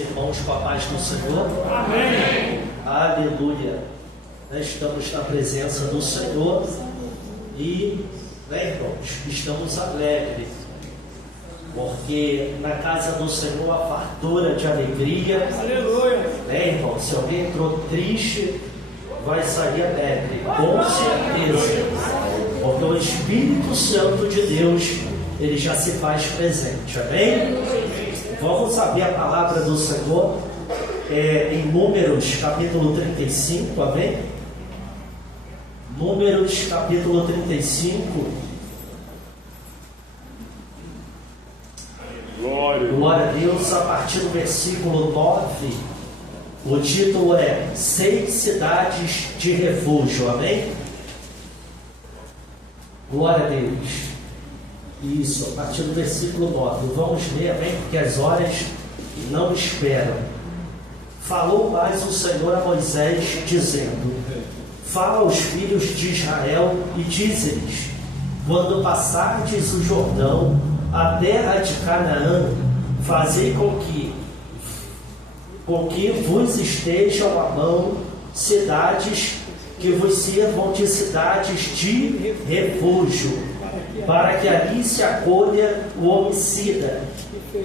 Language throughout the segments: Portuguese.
Irmãos, com a paz do Senhor. Amém. Aleluia. Nós estamos na presença do Senhor e, irmãos, estamos alegres, porque na casa do Senhor há fartura de alegria. Aleluia. Irmão, se alguém entrou triste, vai sair alegre, com certeza, porque o Espírito Santo de Deus, ele já se faz presente. Amém? Vamos saber a palavra do Senhor em Números capítulo 35, amém? Números capítulo 35. Glória a Deus. A partir do versículo 9, o título é 6 cidades de refúgio, amém? Glória a Deus. Isso, a partir do versículo 9. Vamos ler, amém? Porque as horas não esperam. Falou mais o Senhor a Moisés, dizendo: fala aos filhos de Israel e dize-lhes: quando passardes o Jordão, a terra de Canaã, fazei com que vos estejam à mão cidades que vos sirvam de cidades de refúgio, para que ali se acolha o homicida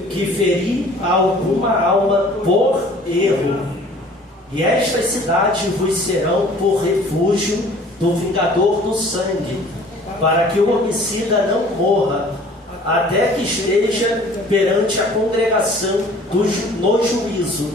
que ferir alguma alma por erro. E estas cidades vos serão por refúgio do vingador do sangue, para que o homicida não morra, até que esteja perante a congregação no juízo.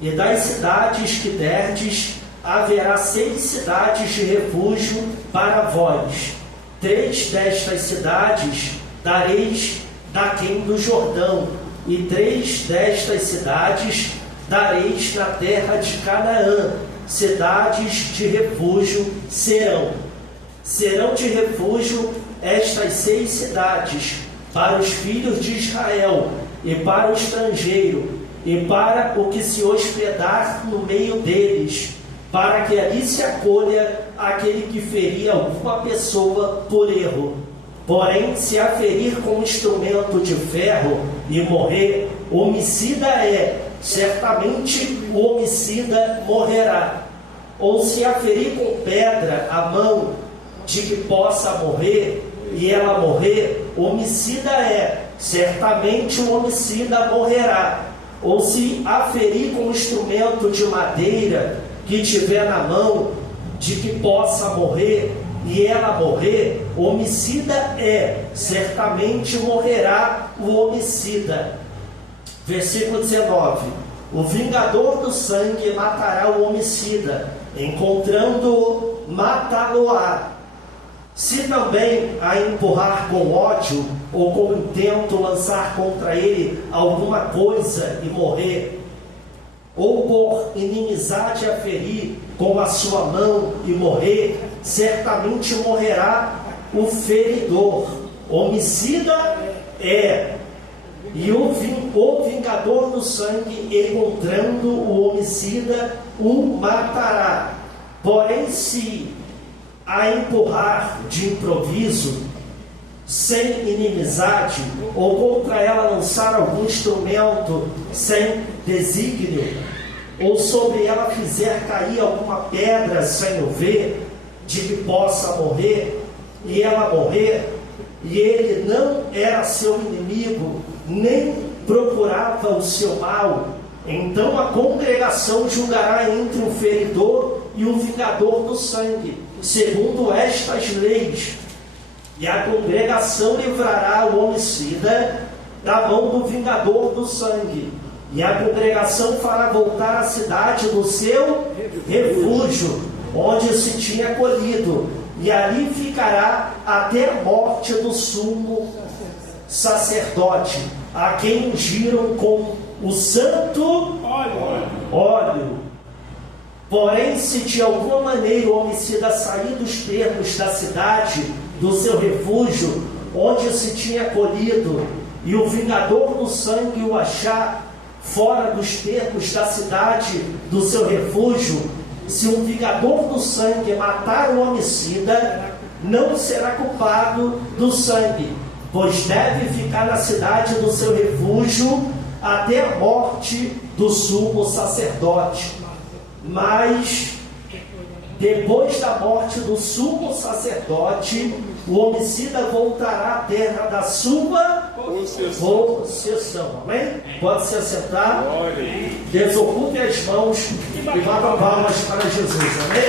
E das cidades que derdes, haverá 6 cidades de refúgio para vós. 3 destas cidades dareis daquém do Jordão, e 3 destas cidades dareis na terra de Canaã. Cidades de refúgio serão de refúgio estas 6 cidades para os filhos de Israel, e para o estrangeiro, e para o que se hospedar no meio deles, para que ali se acolha aquele que ferir alguma pessoa por erro. Porém, se a ferir com instrumento de ferro e morrer, homicida é, certamente o homicida morrerá. Ou se a ferir com pedra a mão de que possa morrer, e ela morrer, homicida é, certamente o homicida morrerá. Ou se a ferir com instrumento de madeira que tiver na mão, de que possa morrer, e ela morrer, homicida é, certamente morrerá o homicida. Versículo 19: o vingador do sangue matará o homicida, encontrando-o, matá-lo-á. Se também a empurrar com ódio, ou com intento lançar contra ele alguma coisa e morrer, ou por inimizade a ferir com a sua mão e morrer, certamente morrerá o feridor. Homicida é. E o vingador do sangue, encontrando o homicida, o matará. Porém, se a empurrar de improviso, sem inimizade, ou contra ela lançar algum instrumento sem desígnio, ou sobre ela fizer cair alguma pedra sem o ver, de que possa morrer, e ela morrer, e ele não era seu inimigo, nem procurava o seu mal, então a congregação julgará entre o feridor e o vingador do sangue, segundo estas leis. E a congregação livrará o homicida da mão do vingador do sangue. E a congregação fará voltar a cidade do seu refúgio, onde se tinha acolhido, e ali ficará até a morte do sumo sacerdote, a quem ungiram com o santo óleo. Porém, se de alguma maneira o homicida sair dos termos da cidade, do seu refúgio, onde se tinha acolhido, e o vingador do sangue o achar fora dos termos da cidade do seu refúgio, se um vingador do sangue matar o homicida, não será culpado do sangue, pois deve ficar na cidade do seu refúgio até a morte do sumo sacerdote. Mas, depois da morte do sumo sacerdote, o homicida voltará à terra da sua possessão. Amém? Pode se assentar. Desocupe as mãos e bata palmas para Jesus. Amém?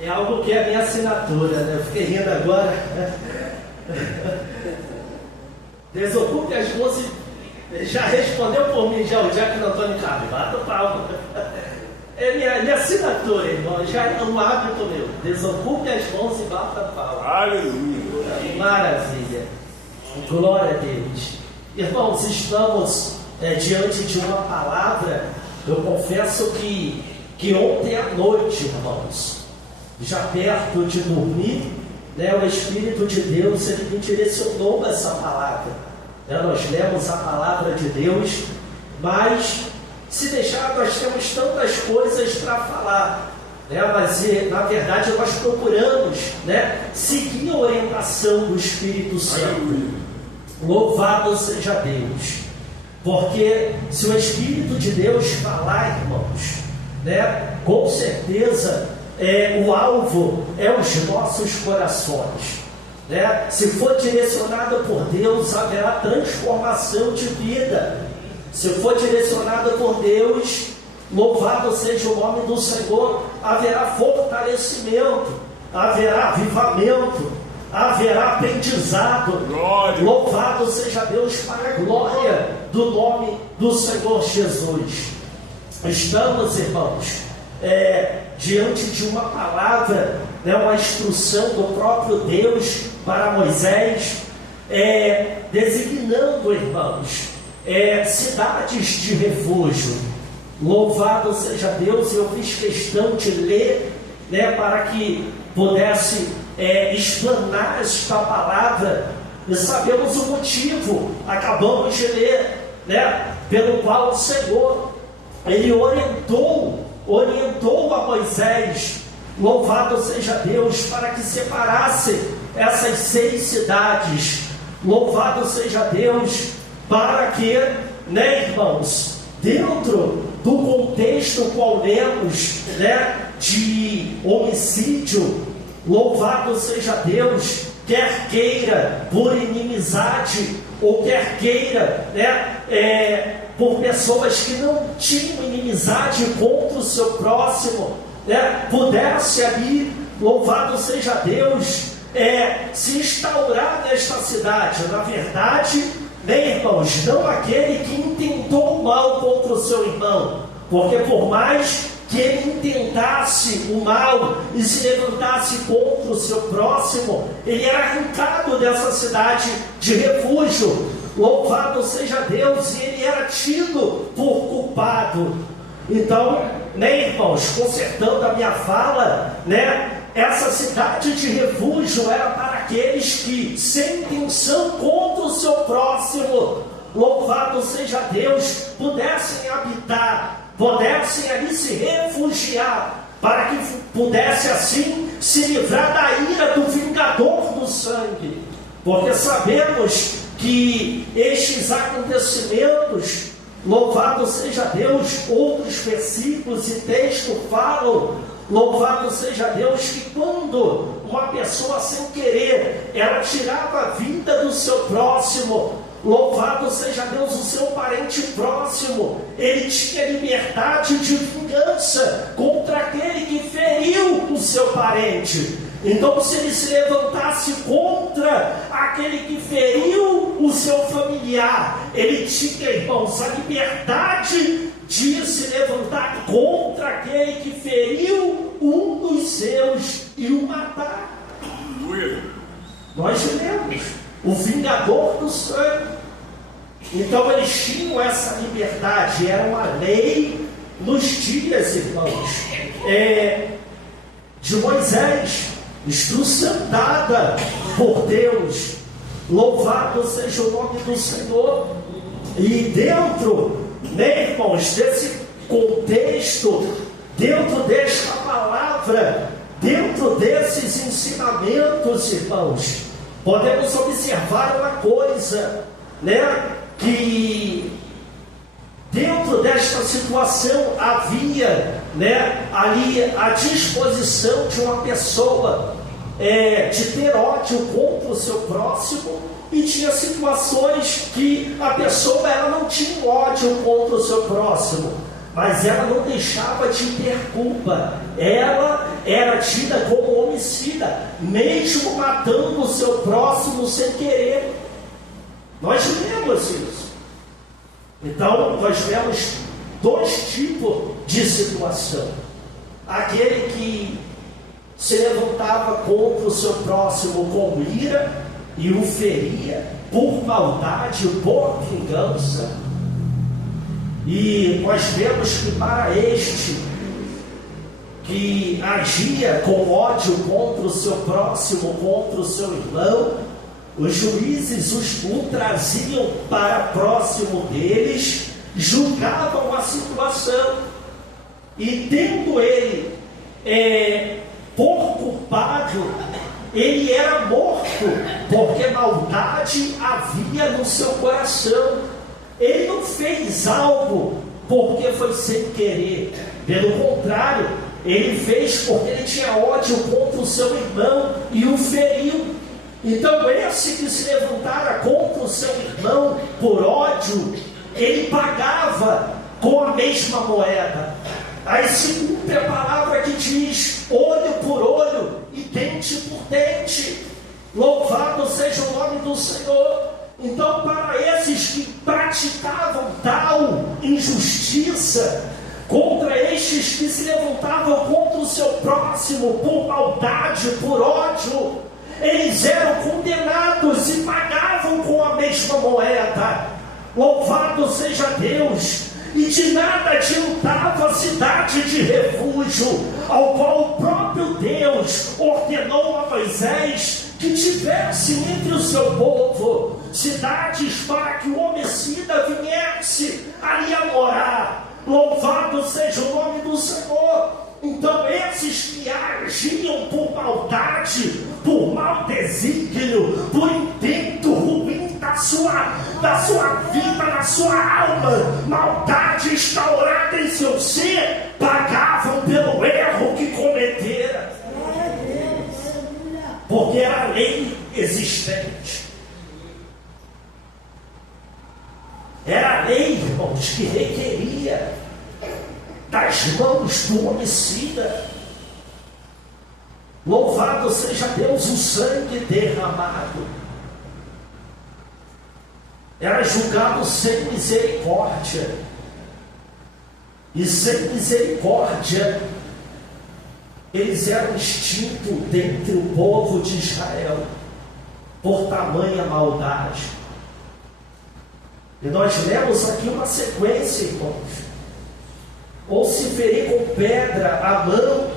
É algo que é a minha assinatura, né? Eu fiquei rindo agora. Desocupe as mãos e já respondeu por mim já o Diácono Antônio Carlos. Bata palma. É minha assinatura, irmão. Já é um hábito meu. Desocupe as mãos e bata palma. Aleluia. Maravilha. Glória a Deus. Irmãos, estamos diante de uma palavra. Eu confesso que ontem à noite, irmãos, já perto de dormir, o Espírito de Deus, ele me direcionou essa palavra. Nós lemos a palavra de Deus, mas se deixar, nós temos tantas coisas para falar, mas na verdade nós procuramos seguir a orientação do Espírito Santo. Louvado seja Deus, porque se o Espírito de Deus falar, irmãos, com certeza o alvo é os nossos corações. Se for direcionado por Deus, haverá transformação de vida. Se for direcionado por Deus, louvado seja o nome do Senhor, haverá fortalecimento, haverá avivamento, haverá aprendizado. Glória. Louvado seja Deus para a glória do nome do Senhor Jesus. Estamos, irmãos, diante de uma palavra, uma instrução do próprio Deus para Moisés, designando, irmãos, cidades de refúgio. Louvado seja Deus. Eu fiz questão de ler, para que pudesse explanar esta palavra, e sabemos o motivo, acabamos de ler, pelo qual o Senhor, ele orientou a Moisés, louvado seja Deus, para que separasse essas 6 cidades. Louvado seja Deus, para que, irmãos, dentro do contexto qual lemos, de homicídio, louvado seja Deus, quer queira por inimizade, ou quer queira, por pessoas que não tinham inimizade contra o seu próximo, pudesse ali, louvado seja Deus, se instaurar nesta cidade. Na verdade, irmãos, não aquele que intentou mal contra o seu irmão, porque por mais que ele intentasse o mal e se levantasse contra o seu próximo, ele era arrancado dessa cidade de refúgio. Louvado seja Deus, e ele era tido por culpado. Então, irmãos, consertando a minha fala, essa cidade de refúgio era para aqueles que, sem intenção contra o seu próximo, louvado seja Deus, pudessem habitar, pudessem ali se refugiar, para que pudesse assim se livrar da ira do vingador do sangue. Porque sabemos que estes acontecimentos, louvado seja Deus, outros versículos e textos falam, louvado seja Deus, que quando uma pessoa sem querer, ela tirava a vida do seu próximo, louvado seja Deus, o seu parente próximo, ele tinha liberdade de vingança contra aquele que feriu o seu parente. Então, se ele se levantasse contra aquele que feriu o seu familiar, ele tinha, irmãos, a liberdade de se levantar contra aquele que feriu um dos seus e o matar. Nós lemos o vingador do sangue. Então, eles tinham essa liberdade, era uma lei nos dias, irmãos, de Moisés. Instrução dada por Deus, louvado seja o nome do Senhor. E dentro, irmãos, desse contexto, dentro desta palavra, dentro desses ensinamentos, irmãos, podemos observar uma coisa, né? Que dentro desta situação havia, né, ali a disposição de uma pessoa de ter ódio contra o seu próximo, e tinha situações que a pessoa ela não tinha ódio contra o seu próximo, mas ela não deixava de ter culpa. Ela era tida como homicida, mesmo matando o seu próximo sem querer. Nós vemos isso. Então, nós vemos dois tipos de situação. Aquele que se levantava contra o seu próximo com ira e o feria por maldade, por vingança. E nós vemos que para este que agia com ódio contra o seu próximo, contra o seu irmão, os juízes o traziam para próximo deles, julgavam a situação, e tendo ele por culpado, ele era morto, porque maldade havia no seu coração. Ele não fez algo porque foi sem querer, pelo contrário, ele fez porque ele tinha ódio contra o seu irmão e o feriu. Então esse que se levantara contra o seu irmão por ódio, ele pagava com a mesma moeda. Aí se cumpre a palavra que diz: olho por olho e dente por dente. Louvado seja o nome do Senhor. Então, para esses que praticavam tal injustiça, contra estes que se levantavam contra o seu próximo por maldade, por ódio, eles eram condenados e pagavam com a mesma moeda. Louvado seja Deus! E de nada adiantava a cidade de refúgio, ao qual o próprio Deus ordenou a Moisés que tivesse entre o seu povo cidades para que o homicida viesse ali a morar. Louvado seja o nome do Senhor. Então esses que agiam por maldade, por mau desígnio, por intento ruim da sua vida, da sua alma, maldade instaurada em seu ser, pagavam pelo erro que cometera, porque era a lei existente. Era a lei, irmãos, que requeria das mãos do homicida. Louvado seja Deus, o sangue derramado. Era julgado sem misericórdia. E sem misericórdia, eles eram extintos dentre o povo de Israel, por tamanha maldade. E nós lemos aqui uma sequência, irmãos. Ou se ferir com pedra a mão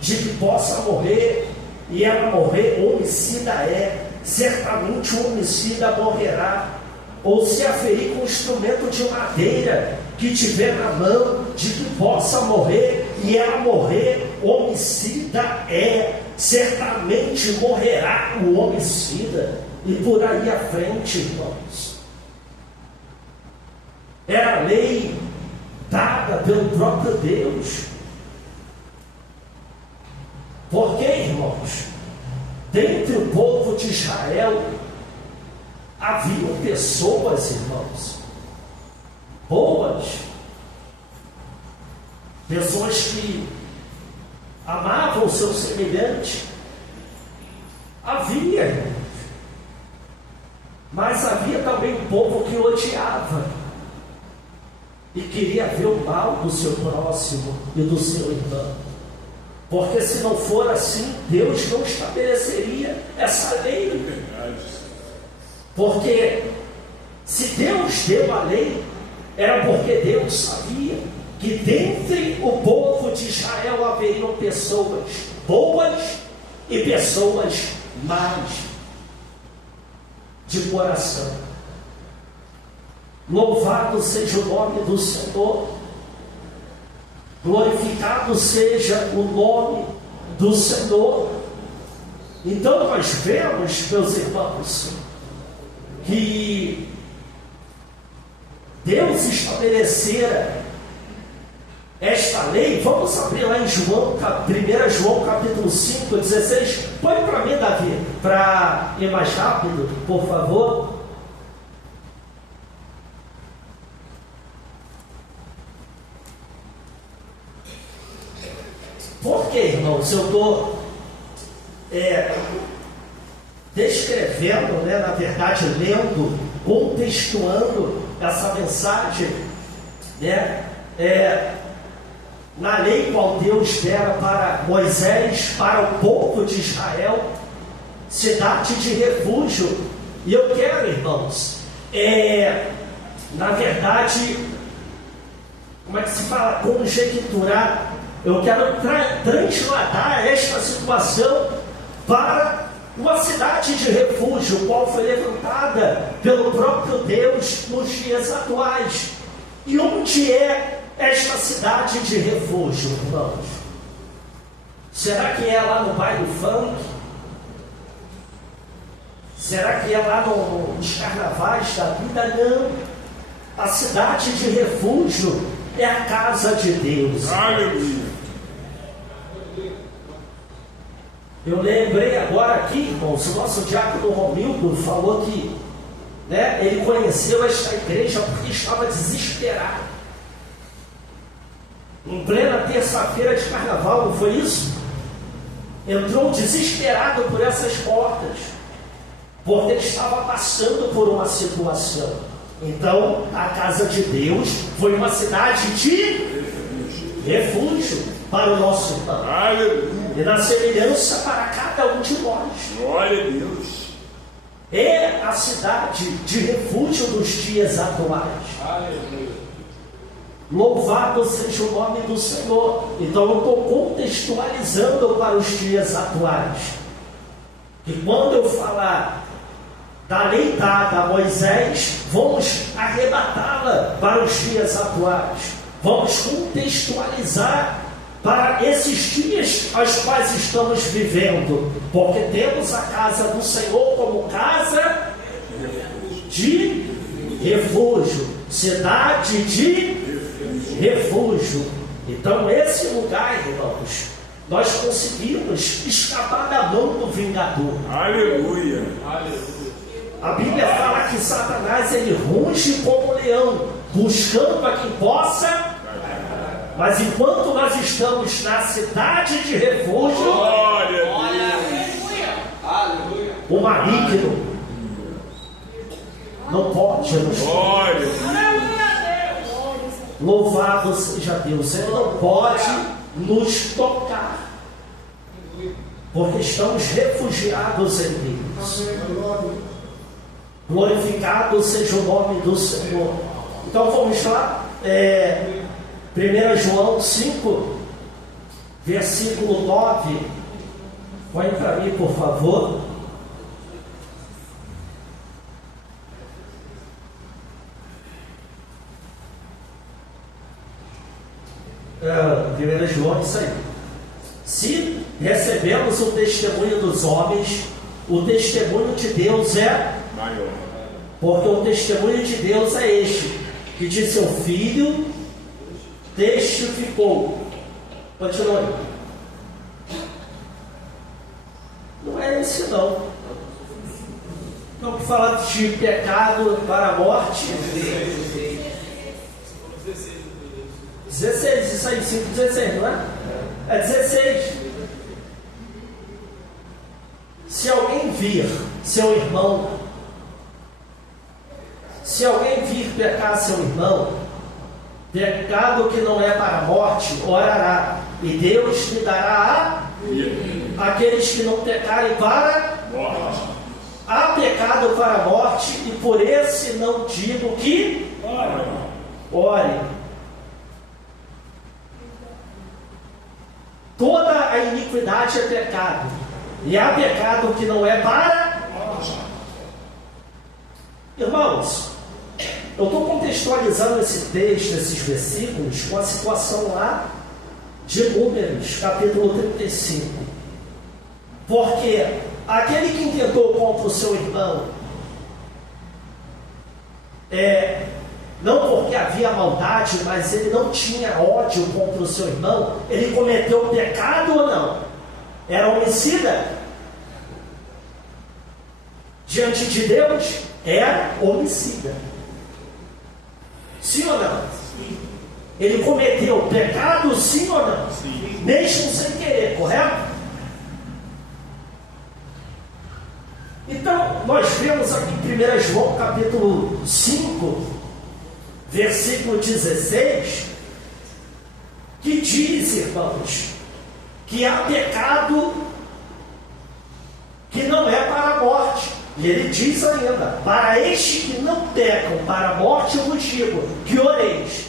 de que possa morrer, e ela morrer, homicida é, certamente o homicida morrerá. Ou se a ferir com instrumento de madeira que tiver na mão de que possa morrer, e ela morrer, homicida é, certamente morrerá o homicida. E por aí à frente, irmãos. Era a lei dada pelo próprio Deus. Porque, irmãos, dentre o povo de Israel haviam pessoas, irmãos, boas, pessoas que amavam o seu semelhante. Havia, irmãos, mas havia também um povo que odiava e queria ver o mal do seu próximo e do seu irmão. Porque se não for assim, Deus não estabeleceria essa lei. Porque se Deus deu a lei, era porque Deus sabia que dentre o povo de Israel haveriam pessoas boas e pessoas más de coração. Louvado seja o nome do Senhor, glorificado seja o nome do Senhor. Então nós vemos, meus irmãos, que Deus estabelecera esta lei. Vamos abrir lá em João, 1 João capítulo 5, 16. Põe para mim, Davi, para ir mais rápido, por favor. Por que, irmãos, eu estou descrevendo, na verdade, lendo, contextuando essa mensagem, na lei qual Deus dera para Moisés, para o povo de Israel, cidade de refúgio. E eu quero, irmãos, na verdade, como é que se fala? Conjecturar. Eu quero transladar esta situação para uma cidade de refúgio, qual foi levantada pelo próprio Deus nos dias atuais. E onde é esta cidade de refúgio, irmãos? Será que é lá no baile funk? Será que é lá nos carnavais da vida? Não. A cidade de refúgio é a casa de Deus. Aleluia. Eu lembrei agora aqui, irmãos, o nosso diácono Romildo falou que ele conheceu esta igreja porque estava desesperado. Em plena terça-feira de carnaval, não foi isso? Entrou desesperado por essas portas, porque ele estava passando por uma situação. Então, a casa de Deus foi uma cidade de refúgio para o nosso irmão. Aleluia. E na semelhança para cada um de nós. Glória a Deus. É a cidade de refúgio dos dias atuais. Aleluia. Louvado seja o nome do Senhor. Então eu estou contextualizando para os dias atuais. E quando eu falar da lei dada a Moisés, vamos arrebatá-la para os dias atuais. Vamos contextualizar para esses dias aos quais estamos vivendo, porque temos a casa do Senhor como casa de refúgio, cidade de refúgio. Então esse lugar, irmãos, nós conseguimos escapar da mão do vingador. Aleluia. A Bíblia fala que Satanás ele ruge como um leão, buscando a quem possa. Mas enquanto nós estamos na cidade de refúgio, o maligno não pode nos tocar. Louvado seja Deus, ele não pode nos tocar, porque estamos refugiados em Deus. Glorificado seja o nome do Senhor. Então vamos lá. 1 João 5, versículo 9. Põe para mim, por favor. Primeira João, isso aí. Se recebemos o testemunho dos homens, o testemunho de Deus é maior. Porque o testemunho de Deus é este, que de seu Filho testificou. Continue. Não é esse não. Não que fala de pecado para a morte. 16, isso aí, 5:16, não é? É 16. Se alguém vir seu irmão, se alguém vir pecar seu irmão, pecado que não é para a morte, orará, e Deus lhe dará aqueles que não pecarem para morte. Há pecado para a morte, e por esse não digo que ore. Toda a iniquidade é pecado, e há pecado que não é para morte. Irmãos, eu estou contextualizando esse texto, esses versículos, com a situação lá de Números, capítulo 35. Porque aquele que intentou contra o seu irmão, não porque havia maldade, mas ele não tinha ódio contra o seu irmão, ele cometeu pecado ou não? Era homicida? Diante de Deus, era homicida. Sim ou não? Sim. Ele cometeu pecado, sim ou não? Sim. Mesmo sem querer, correto? Então, nós vemos aqui em 1 João capítulo 5, versículo 16, que diz, irmãos, que há pecado que não é para a morte. E ele diz ainda: para estes que não pecam para a morte, eu vos digo que oreis.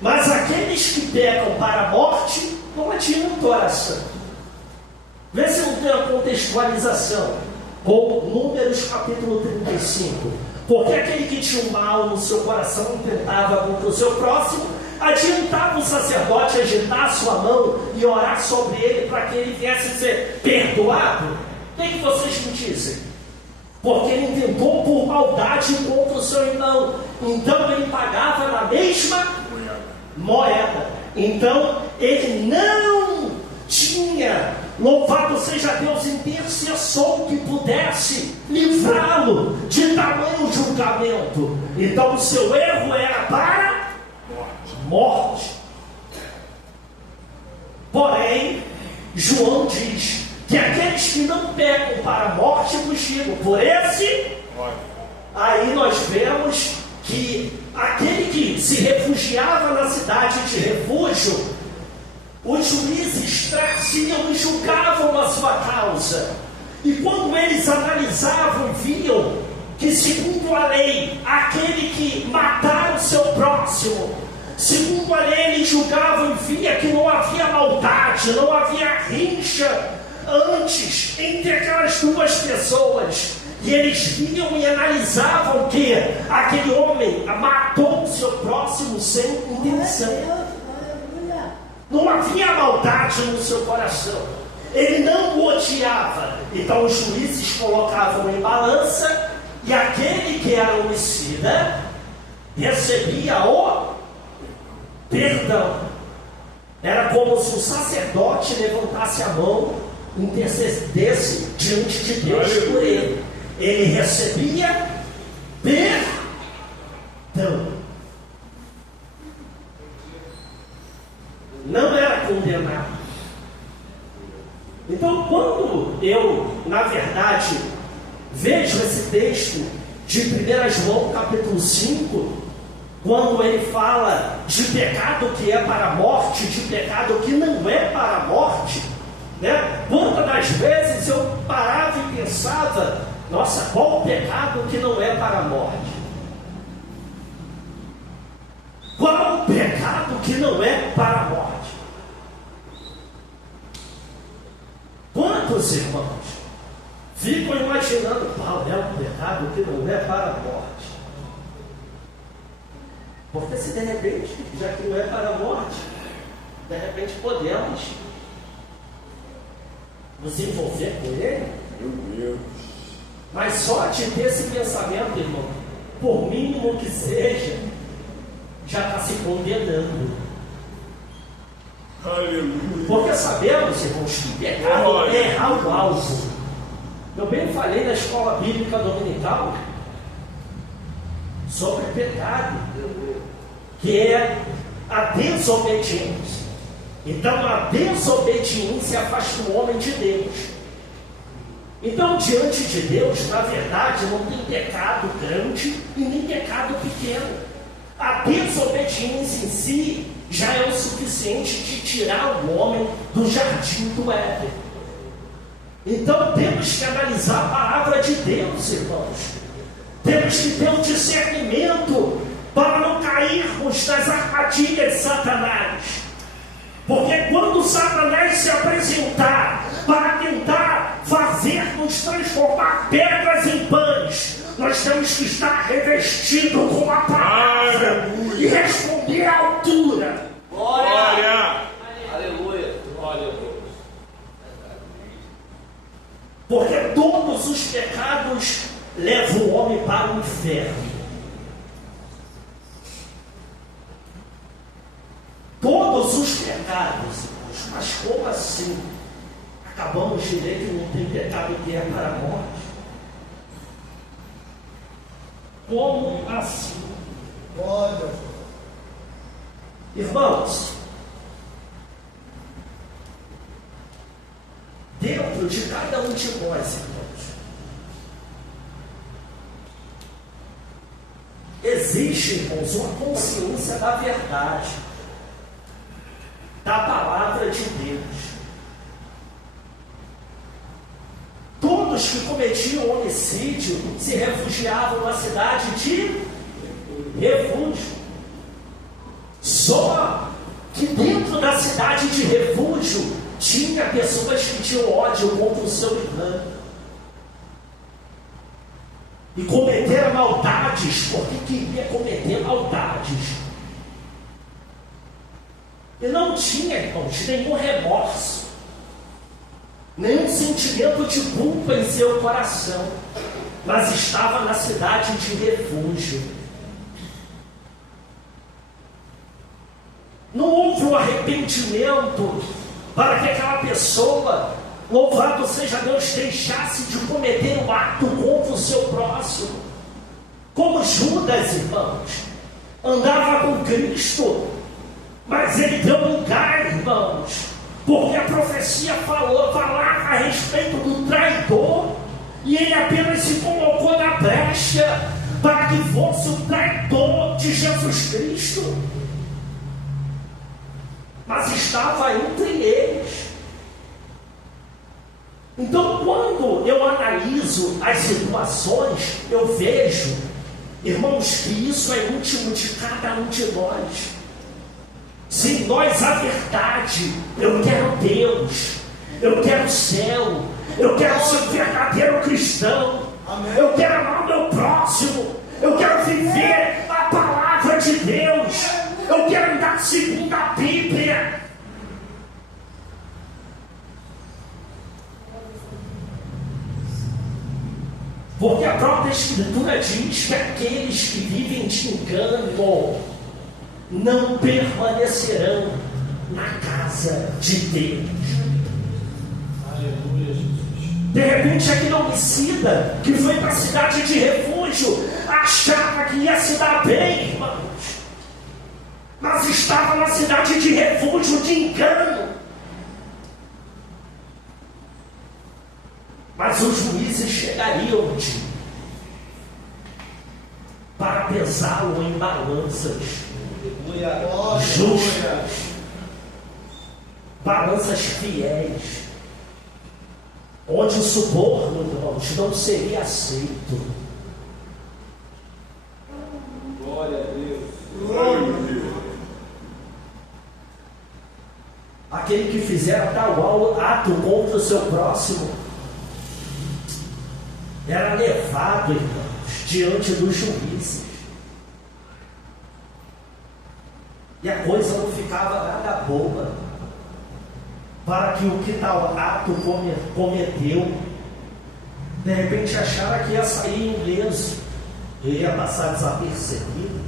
Mas aqueles que pecam para a morte, não adianta oração. Vê se não tem a contextualização com Números capítulo 35. Porque aquele que tinha um mal no seu coração intentava contra o seu próximo, adiantava o sacerdote agitar sua mão e orar sobre ele para que ele viesse a ser perdoado. O que vocês me dizem? Porque ele intentou por maldade contra o seu irmão, então ele pagava na mesma moeda. Então ele não tinha, louvado seja Deus, intercessor que pudesse livrá-lo de tamanho julgamento. Então o seu erro era para morte. Porém, João diz que aqueles que não pecam para a morte, vos digo, por esse, aí nós vemos que aquele que se refugiava na cidade de refúgio, os juízes traziam e julgavam a sua causa. E quando eles analisavam, viam que, segundo a lei, aquele que matara o seu próximo, segundo a lei, eles julgavam e via que não havia maldade, não havia rincha antes entre aquelas duas pessoas. E eles viam e analisavam que aquele homem matou o seu próximo sem intenção. Não havia maldade no seu coração. Ele não o odiava. Então os juízes colocavam em balança, e aquele que era homicida recebia o perdão. Era como se o sacerdote levantasse a mão, intercedesse diante de Deus por ele. Ele recebia perdão. Não era condenado. Então, quando eu, na verdade, vejo esse texto de 1 João capítulo 5, quando ele fala de pecado que é para a morte, de pecado que não é para a morte, né? Quantas das vezes eu parava e pensava: nossa, qual o pecado que não é para a morte? Qual o pecado que não é para a morte? Quantos irmãos ficam imaginando qual é o pecado que não é para a morte? Porque se de repente, já que não é para a morte, de repente podemos nos envolver com ele? Meu Deus. Mas só de ter esse pensamento, irmão, por mínimo que seja, já está se condenando. Aleluia. Porque sabemos, irmãos, que pecado é algo alvo. Eu bem falei na escola bíblica dominical sobre pecado, que é a desobediência. Então a desobediência afasta o homem de Deus. Então, diante de Deus, na verdade, não tem pecado grande e nem pecado pequeno. A desobediência em si já é o suficiente de tirar o homem do jardim do Éden. Então, temos que analisar a palavra de Deus, irmãos. Temos que ter um discernimento para não cairmos nas armadilhas de Satanás. Porque quando Satanás se apresentar para tentar fazer-nos transformar pedras em pães, nós temos que estar revestidos com a palavra e responder à altura. Glória! Aleluia! Porque todos os pecados levam o homem para o inferno. Todos os pecados, mas como assim? Acabamos de ler que não tem pecado que é para a morte. Como assim? Olha, Irmãos, dentro de cada um de nós, irmãos, existe, irmãos, uma consciência da verdade, da palavra de Deus. Todos que cometiam homicídio se refugiavam na cidade de refúgio. Só que dentro da cidade de refúgio tinha pessoas que tinham ódio contra o seu irmão e cometeram maldades porque queria cometer maldades. E não tinha, irmãos, nenhum remorso, nenhum sentimento de culpa em seu coração, mas estava na cidade de refúgio. Não houve um arrependimento para que aquela pessoa, louvado seja Deus, deixasse de cometer um ato contra o seu próximo. Como Judas, irmãos, andava com Cristo, mas ele deu lugar, irmãos, porque a profecia falava a respeito do traidor, e ele apenas se colocou na brecha para que fosse o traidor de Jesus Cristo, mas estava entre eles. Então, quando eu analiso as situações, eu vejo, irmãos, que isso é íntimo de cada um de nós. Se em nós a verdade, eu quero Deus, eu quero o céu, eu quero ser um verdadeiro cristão, eu quero amar o meu próximo, eu quero viver a palavra de Deus, eu quero andar segundo a Bíblia. Porque a própria Escritura diz que aqueles que vivem de engano não permanecerão na casa de Deus. aleluia, Jesus. De repente, aquele homicida que foi para a cidade de refúgio achava que ia se dar bem, irmãos, mas estava na cidade de refúgio de engano. Mas os juízes chegariam para pesá-lo em balanças justas, balanças fiéis, onde o suborno, irmãos, não seria aceito. Glória a Deus. Glória a Deus. Aquele que fizer tal ato contra o seu próximo era levado, irmãos, diante dos juízes. E a coisa não ficava nada boa para que o que tal ato cometeu, de repente achara que ia sair ileso, ia passar desapercebido,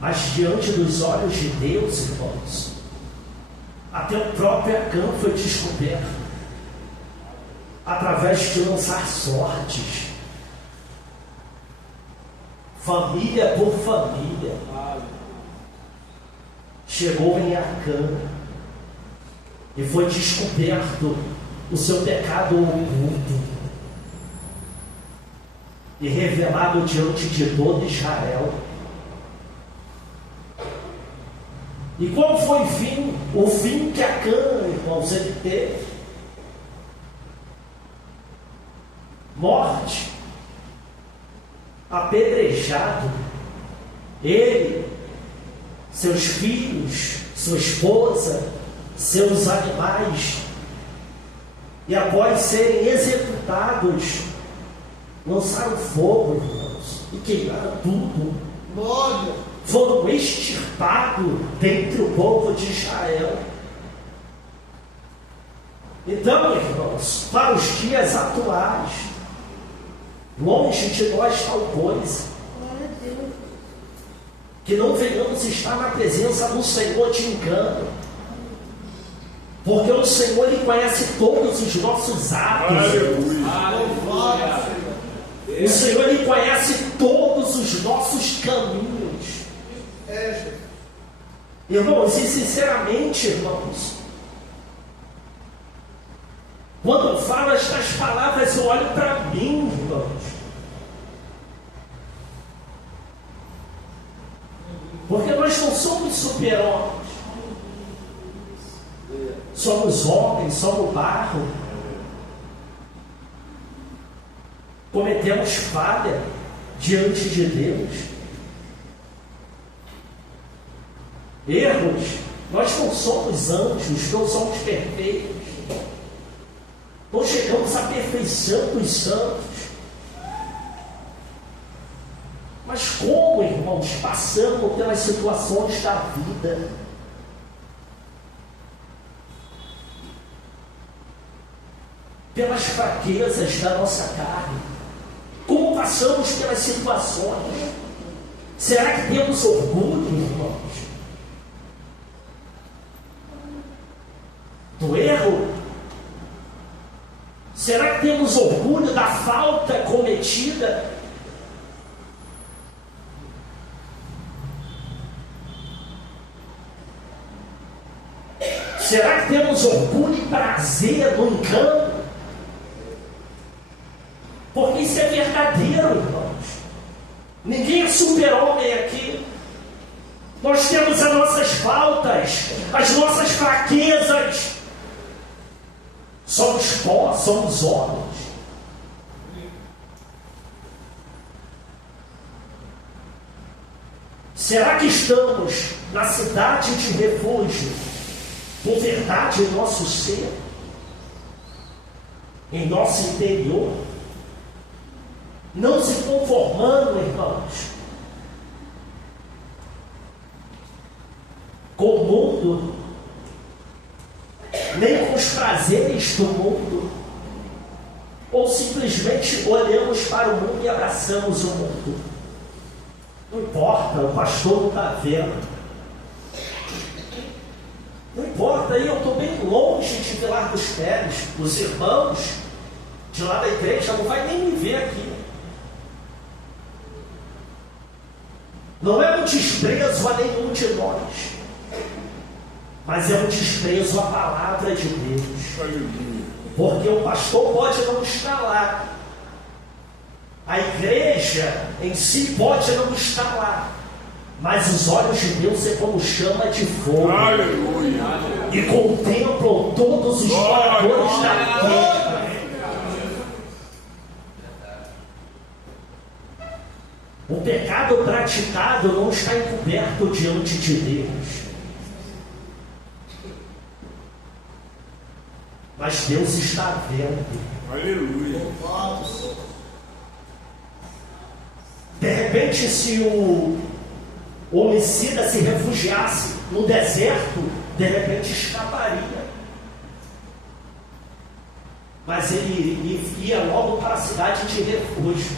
mas diante dos olhos de Deus, irmãos, até o próprio Acã foi descoberto através de lançar sortes, família por família. Chegou em Acã e foi descoberto o seu pecado oculto e revelado diante de todo Israel. E qual foi o fim que Acã, irmãos, ele teve? Morte, apedrejado, ele, seus filhos, sua esposa, seus animais, e após serem executados, lançaram fogo, irmãos, e queimaram tudo. Glória. Foram extirpados dentre o povo de Israel. Então, irmãos, para os dias atuais, longe de nós tal coisa, que não venhamos estar na presença do Senhor de engano, porque o Senhor, Ele conhece todos os nossos atos. O Senhor, Ele conhece todos os nossos caminhos. Irmãos, e sinceramente, irmãos, quando eu falo estas palavras, eu olho para mim, irmãos. Porque nós não somos super-homens. Somos homens, somos barro. Cometemos falha diante de Deus. Erros. Nós não somos anjos, não somos perfeitos. Não chegamos à perfeição dos santos. Mas como, irmãos, passamos pelas situações da vida? Pelas fraquezas da nossa carne? Como passamos pelas situações? Será que temos orgulho, irmãos? Do erro? Será que temos orgulho da falta cometida? Será que temos orgulho e prazer no engano? Porque isso é verdadeiro, irmãos. Ninguém é super-homem aqui. Nós temos as nossas faltas, as nossas fraquezas. Somos pó, somos homens. Será que estamos na cidade de refúgio, com verdade em nosso ser, em nosso interior, não se conformando, irmãos, com o mundo, nem com os prazeres do mundo, ou simplesmente olhamos para o mundo e abraçamos o mundo? Não importa, o pastor não está vendo. Não importa, aí eu estou bem longe de Vilar dos Pérez. Os irmãos de lá da igreja não vai nem me ver aqui. Não é um desprezo a nenhum de nós, mas é um desprezo à palavra de Deus. Porque o pastor pode não estar lá, a igreja em si pode não estar lá, mas os olhos de Deus é como chama de fogo. Aleluia. E contemplam todos os moradores da terra. O pecado praticado não está encoberto diante de Deus, mas Deus está vendo. Aleluia. De repente, se o homicida se refugiasse no deserto, de repente escaparia. Mas ele ia logo para a cidade de refúgio.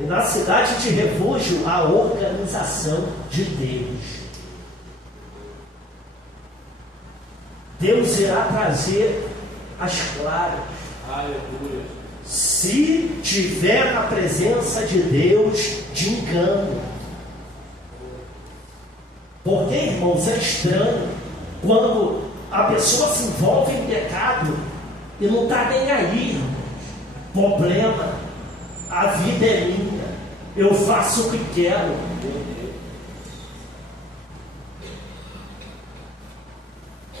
E na cidade de refúgio, a organização de Deus. Deus irá trazer as claras. Aleluia. Se tiver na presença de Deus de engano. Porque, irmãos, é estranho quando a pessoa se envolve em pecado e não está nem aí, irmãos. Problema, a vida é minha, eu faço o que quero.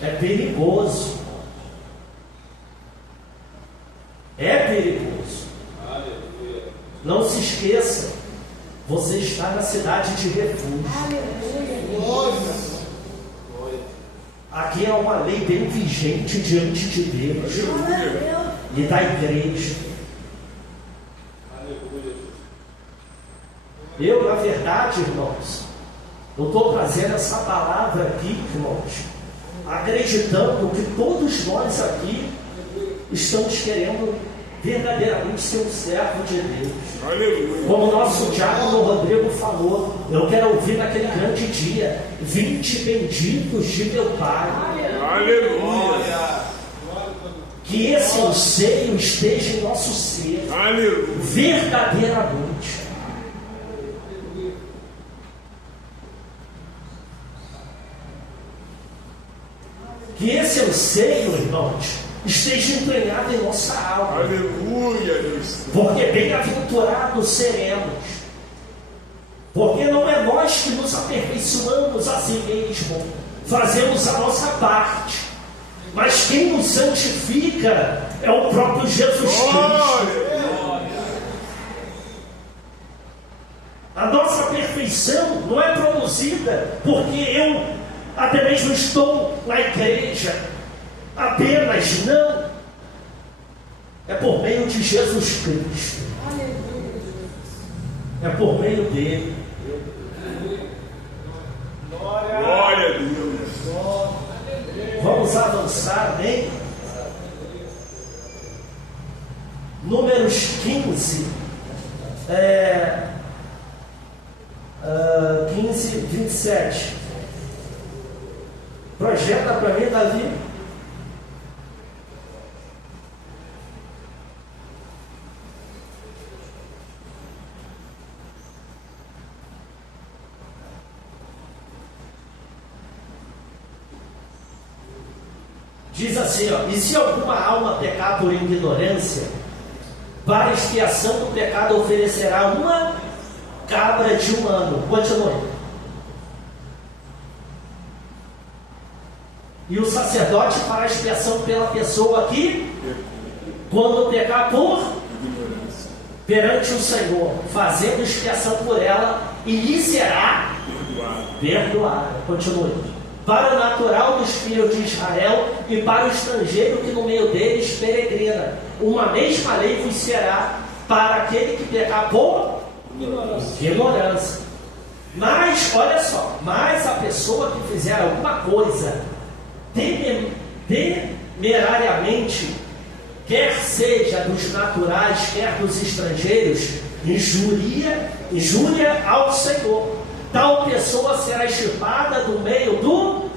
É perigoso. É perigoso. Não se esqueça, você está na cidade de refúgio. Aqui é uma lei bem vigente diante de Deus e da igreja. Eu, na verdade, irmãos, eu estou trazendo essa palavra aqui, irmãos, acreditando que todos nós aqui estamos querendo verdadeiramente ser um servo de Deus. Aleluia. Como o nosso diácono Rodrigo falou, eu quero ouvir naquele grande dia: 20 benditos de meu Pai. Aleluia. Que esse anseio esteja em nosso ser, Aleluia. verdadeiramente. Que esse anseio, irmãos, esteja entranhado em nossa alma. Aleluia, Deus. Porque bem-aventurados seremos. Porque não é nós que nos aperfeiçoamos a si mesmo, fazemos a nossa parte. Mas quem nos santifica é o próprio Jesus Cristo. A nossa perfeição não é produzida porque eu até mesmo estou na igreja. Apenas não. É por meio de Jesus Cristo. É por meio dele. Glória a Deus. Vamos avançar, amém? Números 15, 15, 27. Projeta para mim, Davi. Diz assim, ó: e se alguma alma pecar por ignorância, para expiação do pecado oferecerá uma cabra de 1 ano. Continue. E o sacerdote fará expiação pela pessoa que, quando pecar por perante o Senhor, fazendo expiação por ela, e lhe será perdoada. Continue. Para o natural dos filhos de Israel e para o estrangeiro que no meio deles peregrina, uma mesma lei vos será para aquele que pecar por ignorância. Mas, olha só, mas a pessoa que fizer alguma coisa temerariamente, quer seja dos naturais, quer dos estrangeiros, injúria ao Senhor, tal pessoa será extirpada do meio do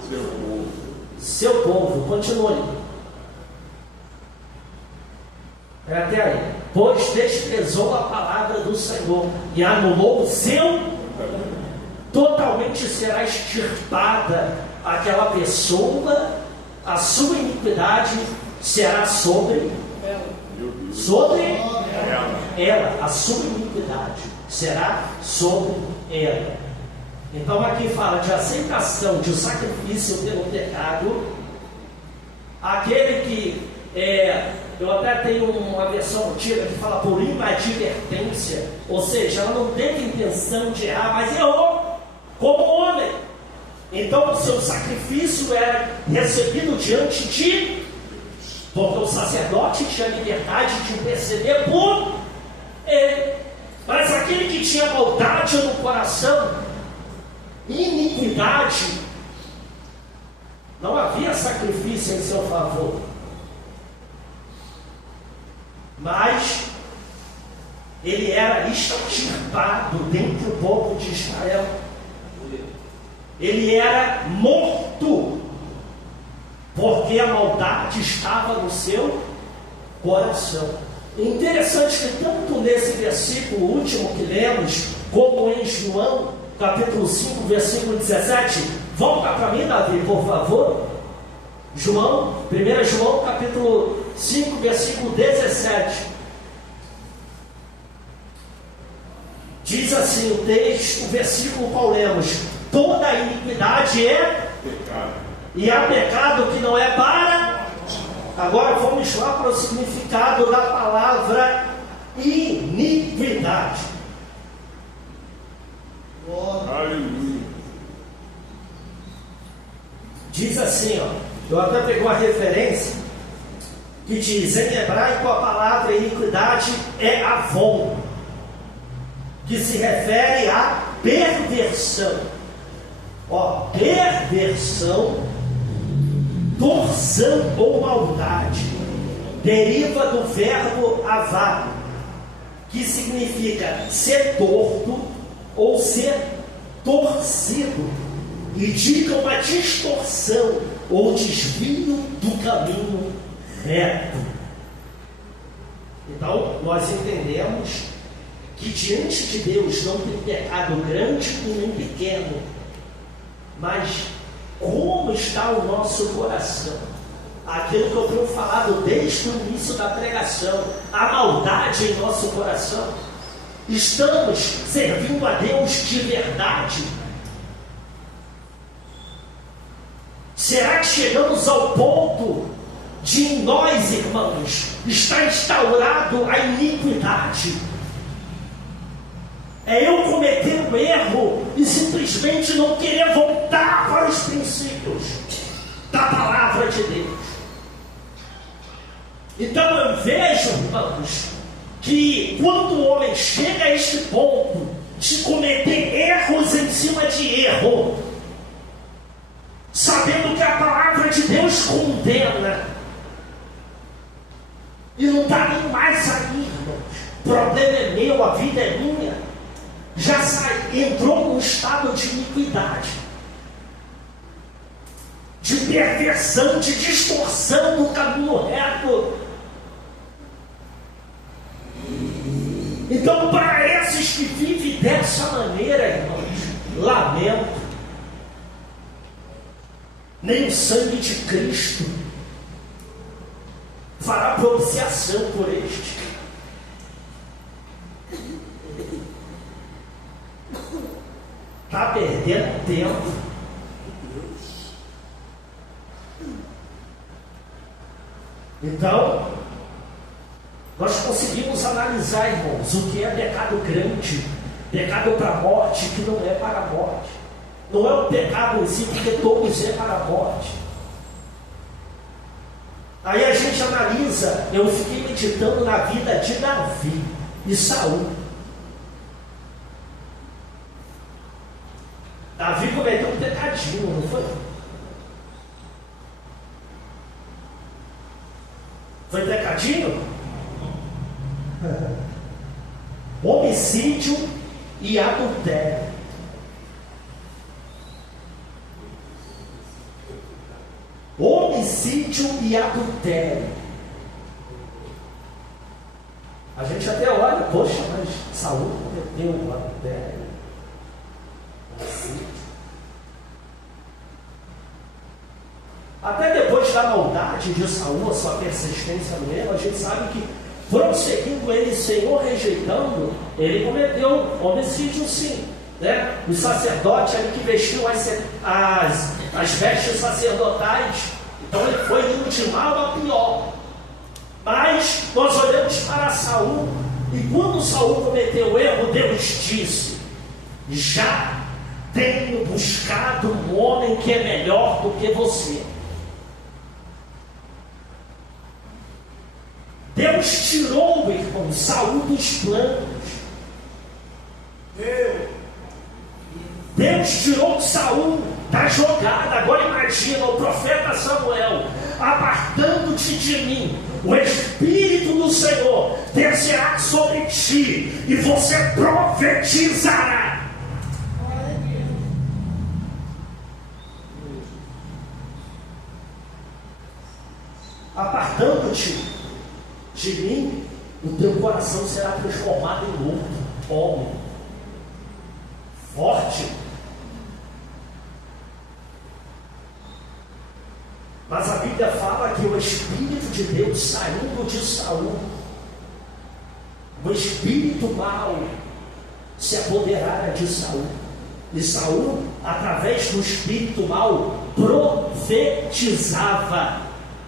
seu povo. Continue. É até aí. Pois desprezou a palavra do Senhor e anulou o seu, totalmente será extirpada aquela pessoa, a sua iniquidade será sobre ela, a sua iniquidade será sobre ela. Então aqui fala de aceitação de um sacrifício pelo pecado. Aquele que eu até tenho uma versão antiga que fala por inadvertência, ou seja, ela não teve intenção de errar, mas errou como homem. Então o seu sacrifício era recebido diante de, porque o sacerdote tinha liberdade de interceder por ele. Mas aquele que tinha maldade no coração, iniquidade, não havia sacrifício em seu favor. Mas ele era extirpado dentre o povo de Israel. Ele era morto, porque a maldade estava no seu coração. Interessante que tanto nesse versículo último que lemos, como em João capítulo 5, versículo 17. Volta para mim, Davi, por favor. 1 João capítulo 5, versículo 17. Diz assim o texto, o versículo qual lemos: toda iniquidade é pecado, e há pecado que não é para. Agora vamos lá para o significado da palavra iniquidade. Aleluia. Diz assim, ó, eu até peguei uma referência que diz: em hebraico a palavra iniquidade é avon, que se refere à perversão. Ó, perversão Torção ou maldade deriva do verbo avá, que significa ser torto ou ser torcido, indica uma distorção ou desvio do caminho reto. Então, nós entendemos que diante de Deus não tem pecado grande e nem pequeno, mas como está o nosso coração? Aquilo que eu tenho falado desde o início da pregação, a maldade em nosso coração. Estamos servindo a Deus de verdade? Será que chegamos ao ponto de em nós, irmãos, está instaurado a iniquidade? É eu cometer um erro e simplesmente não querer voltar para os princípios da palavra de Deus. Então eu vejo, irmãos, que quando o homem chega a este ponto de cometer erros em cima de erro, sabendo que a palavra de Deus condena, e não está nem mais aí, irmãos, o problema é meu, a vida é minha, já entrou num estado de iniquidade, de perversão, de distorção do caminho reto. Então, para esses que vivem dessa maneira, irmãos, lamento, nem o sangue de Cristo fará propiciação por este. Está perdendo tempo. Então, nós conseguimos analisar, irmãos, o que é pecado grande, pecado para a morte, que não é para a morte. Não é um pecado em si, porque todos é para a morte. Aí a gente analisa, eu fiquei meditando na vida de Davi e Saul. Davi cometeu um pecadinho, não foi? Foi pecadinho? Homicídio e adultério. Homicídio e adultério. A gente até olha, poxa, mas Saul cometeu um adultério. Até depois da maldade de Saul, a sua persistência no erro, a gente sabe que, prosseguindo ele, Senhor rejeitando, ele cometeu homicídio sim, né? O sacerdote ali que vestiu as vestes sacerdotais, então ele foi indo de mal a pior. Mas nós olhamos para Saul, e quando Saul cometeu o erro, Deus disse: já tenho buscado um homem que é melhor do que você. Deus tirou, irmão, Saul dos planos. Deus tirou Saul da jogada. Agora imagina o profeta Samuel: apartando-te de mim, o Espírito do Senhor descerá sobre ti, e você profetizará. Apartando-te de mim, o teu coração será transformado em outro homem, forte. Mas a Bíblia fala que o Espírito de Deus saindo de Saul, o espírito mau se apoderara de Saul. E Saul, através do espírito mau, profetizava,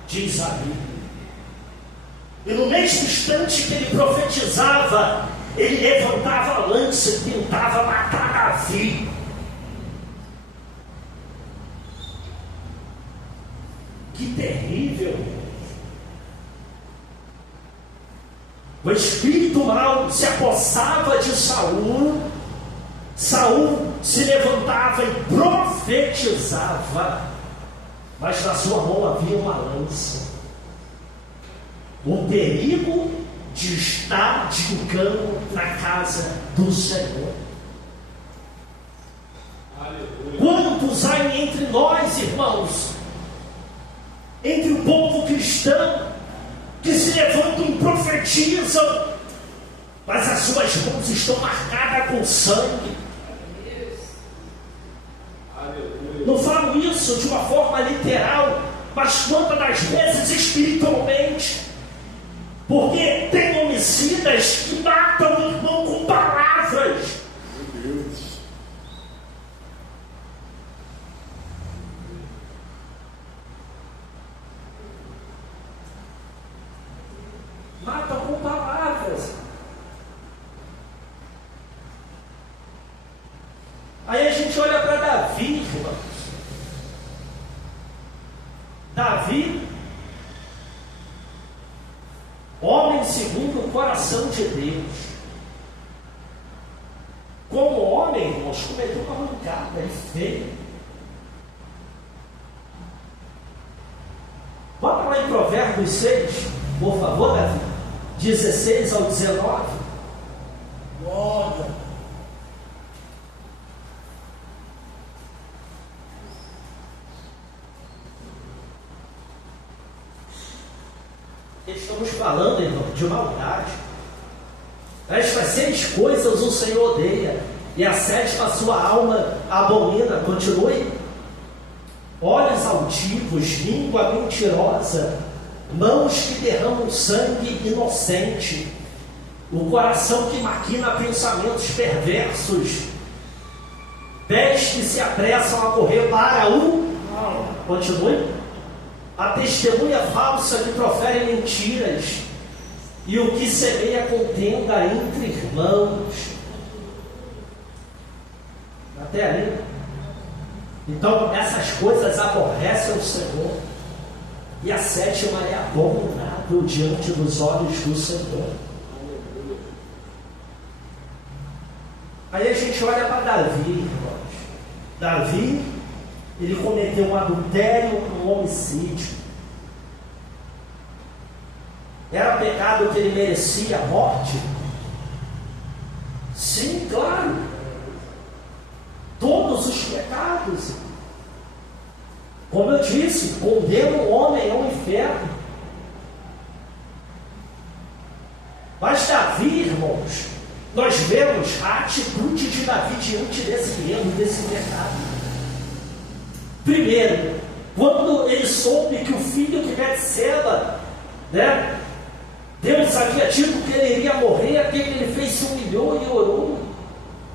diz a Bíblia. E no mesmo instante que ele profetizava, ele levantava a lança e tentava matar Davi. Que terrível! O espírito mau se apossava de Saul. Saul se levantava e profetizava. mas na sua mão havia uma lança. O perigo de estar de engano na casa do Senhor. Aleluia. Quantos há entre nós, irmãos, entre o povo cristão, que se levantam e profetizam, mas as suas mãos estão marcadas com sangue? Não falo isso de uma forma literal, mas quantas das vezes espiritualmente, porque tem homicidas que matam o irmão com palavras. Meu Deus. Matam com palavras. Aí a gente olha para Davi, irmãos. Davi, homem segundo o coração de Deus. Como homem, irmãos, cometeu uma mancada, ele fez. Bota lá em Provérbios 6, por favor, Davi, 16 ao 19. Glória. Estamos falando, irmão, de maldade. Estas 6 coisas o Senhor odeia, e a 7ª sua alma abomina. Continue. Olhos altivos, língua mentirosa, mãos que derramam sangue inocente, o coração que maquina pensamentos perversos, pés que se apressam a correr para o mal. Continue. A testemunha falsa que profere mentiras, e o que semeia contenda entre irmãos. Até ali. Então essas coisas aborrecem o Senhor, e a 7ª é abominável diante dos olhos do Senhor. Aí a gente olha para Davi, irmãos. Davi, ele cometeu um adultério, um homicídio. Era pecado que ele merecia a morte? Sim, claro. Todos os pecados, como eu disse, condena o homem ao inferno. Mas Davi, irmãos, nós vemos a atitude de Davi diante desse erro, desse pecado. Primeiro, quando ele soube que o filho de Betseba, Deus havia dito que ele iria morrer, o que ele fez? Se humilhou e orou,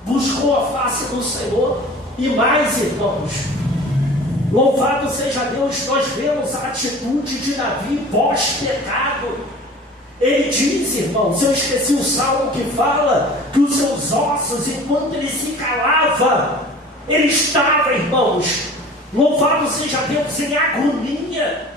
buscou a face do Senhor. E mais, irmãos, louvado seja Deus, nós vemos a atitude de Davi pós-pecado. Ele diz, irmãos, eu esqueci o salmo que fala que os seus ossos, enquanto ele se calava, ele estava, irmãos, louvado seja Deus, em agonia.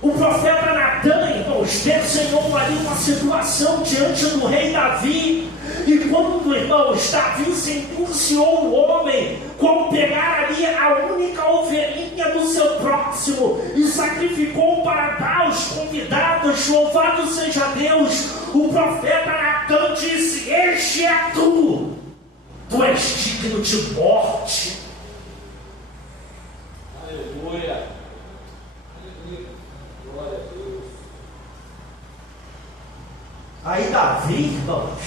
O profeta Natan, irmãos, desenhou ali uma situação diante do rei Davi. E quando, irmãos, Davi sentenciou o homem como pegar ali a única ovelhinha do seu próximo e sacrificou para dar aos convidados, louvado seja Deus, o profeta Natan disse: este é tu és digno de morte. Aleluia. Glória a Deus. Aí Davi, irmãos,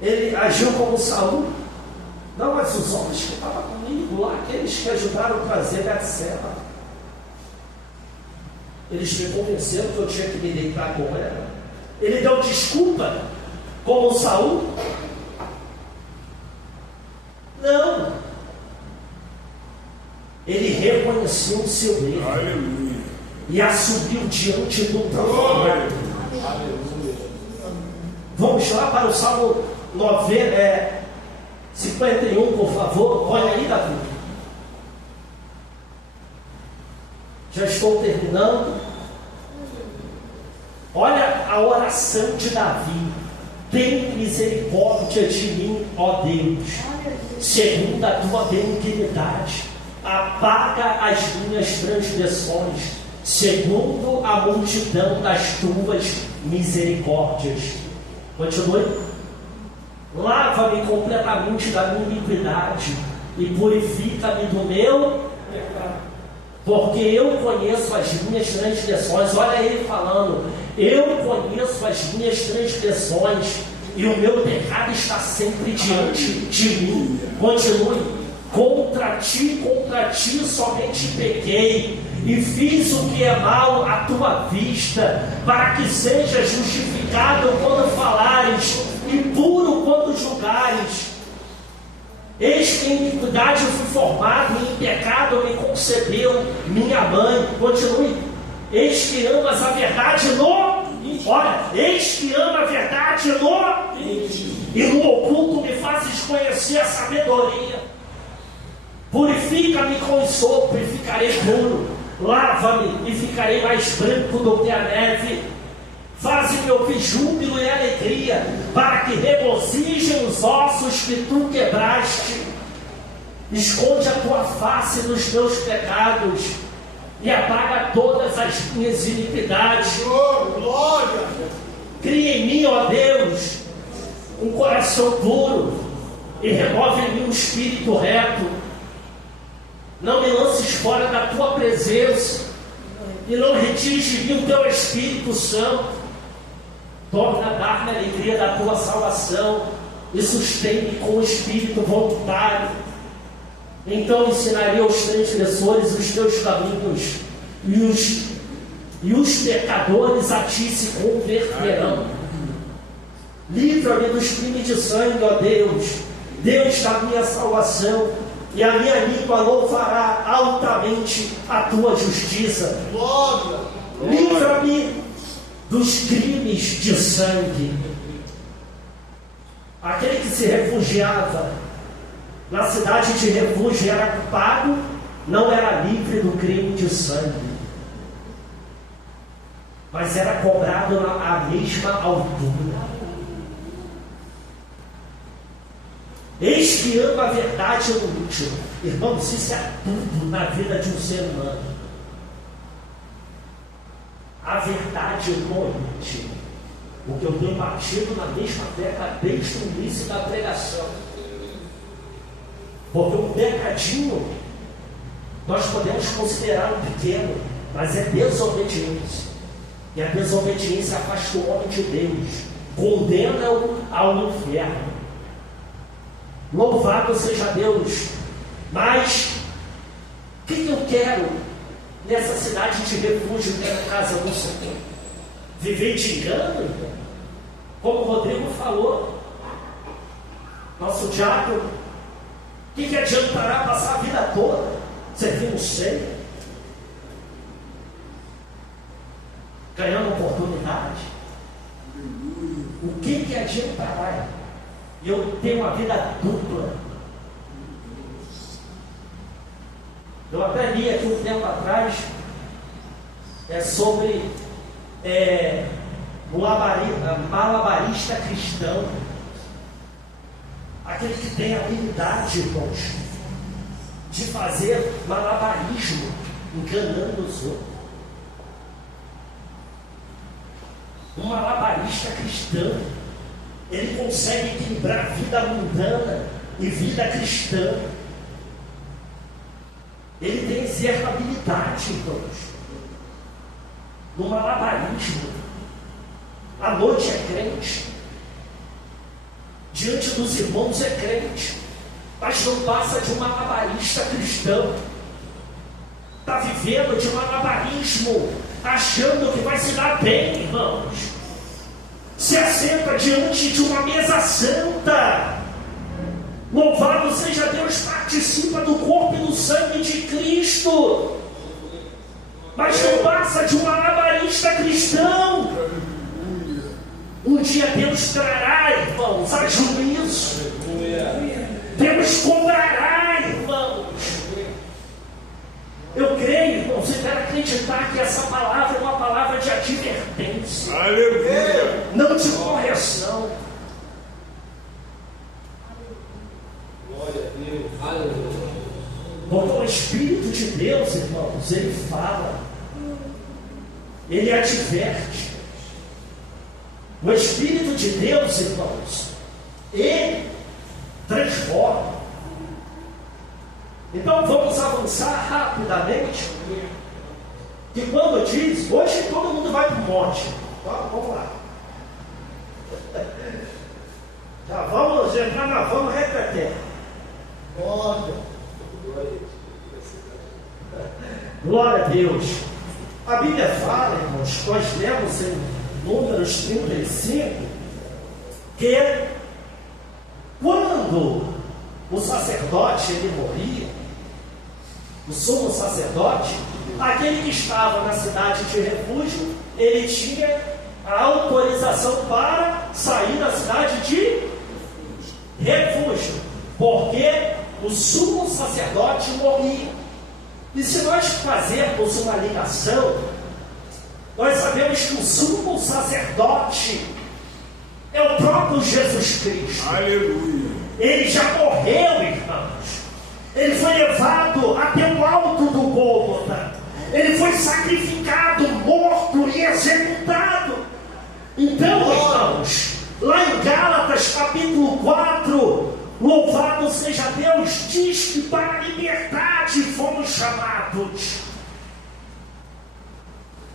ele agiu como Saul. Não, mas os homens que estavam comigo lá, aqueles que ajudaram a trazer Betseba, eles me convenceram que eu tinha que me deitar com ela. Ele deu desculpa como Saul? Não. Ele reconheceu o seu erro. Aleluia. E assumiu diante do profeta. Aleluia. Vamos lá para o Salmo 51, por favor. Olha aí, Davi. Já estou terminando. Olha a oração de Davi: tem misericórdia de mim, ó Deus, segundo a tua benignidade, apaga as minhas transgressões, segundo a multidão das tuas misericórdias. Continue. Lava-me completamente da minha iniquidade e purifica-me do meu pecado, porque eu conheço as minhas transgressões. Olha ele falando, eu conheço as minhas transgressões e o meu pecado está sempre diante de mim. Continue. Contra ti somente pequei e fiz o que é mal à tua vista, para que seja justificado quando falares e puro quando julgares. Eis que em iniquidade eu fui formado, e em pecado me concebeu minha mãe. Continue. Eis que amas a verdade eis que ama a verdade e no oculto me fazes conhecer a sabedoria. Purifica-me com sopro e ficarei puro. Lava-me e ficarei mais branco do que a neve. Faze-me ouvir júbilo e alegria, para que regozijem os ossos que tu quebraste. Esconde a tua face dos teus pecados e apaga todas as minhas iniquidades. Glória! Cria em mim, ó Deus, um coração puro e remove em mim um espírito reto. Não me lances fora da tua presença e não retires de mim o teu Espírito Santo. Torna a dar-me a alegria da tua salvação e sustém-me com o espírito voluntário. Então ensinarei aos transgressores os teus caminhos e os pecadores a ti se converterão. Livra-me dos crimes de sangue, ó Deus, Deus da minha salvação, e a minha língua louvará altamente a tua justiça. Glória! Livra-me dos crimes de sangue. Aquele que se refugiava na cidade de refúgio era culpado, não era livre do crime de sangue, mas era cobrado à mesma altura. Eis que ama a verdade no último. Irmãos, isso é tudo na vida de um ser humano. A verdade no íntimo. O que eu tenho batido na mesma tecla desde o início da pregação. Porque um pecadinho nós podemos considerar um pequeno, mas é desobediência. E a desobediência afasta o homem de Deus, condena-o ao inferno. Louvado seja Deus. Mas o que eu quero nessa cidade de refúgio, que é a casa do Senhor? Viver de engano? Como o Rodrigo falou, nosso diácono, o que adiantará passar a vida toda servindo ceia, ganhando oportunidade? O que adiantará? Eu tenho uma vida dupla. Eu até li aqui um tempo atrás sobre o malabarista cristão, aquele que tem a habilidade, irmãos, de fazer malabarismo, enganando os outros. Um malabarista cristão, ele consegue equilibrar vida mundana e vida cristã. Ele tem certa habilidade, irmãos, no malabarismo. À noite é crente, diante dos irmãos é crente, mas não passa de um malabarista cristão. Está vivendo de malabarismo, achando que vai se dar bem, irmãos. Se assenta diante de uma mesa santa. Louvado seja Deus, participa do corpo e do sangue de Cristo, mas não passa de um malabarista cristão. Um dia Deus trará, irmãos, a juízo. Deus cobrará, irmãos. Eu creio, irmãos, e quero acreditar que essa palavra é uma palavra de advertência. Aleluia! Não de correção. Glória a Deus. ele adverte. O Espírito de Deus, irmãos, ele transforma. Então vamos avançar rapidamente. Que quando diz, hoje todo mundo vai para o monte. Então, vamos lá. Já vamos entrar na vamos repetir. Glória a Deus. A Bíblia fala, irmãos, nós lemos em Números 35, que quando o sacerdote ele morria, o sumo sacerdote, aquele que estava na cidade de refúgio, ele tinha a autorização para sair da cidade de refúgio, porque o sumo sacerdote morria. E se nós fazermos uma ligação, nós sabemos que o sumo sacerdote é o próprio Jesus Cristo. Aleluia. Ele já morreu, irmãos. Ele foi levado até o alto do Gólgota. Ele foi sacrificado, morto e executado. Então, irmãos, lá em Gálatas capítulo 4, louvado seja Deus, diz que para a liberdade fomos chamados.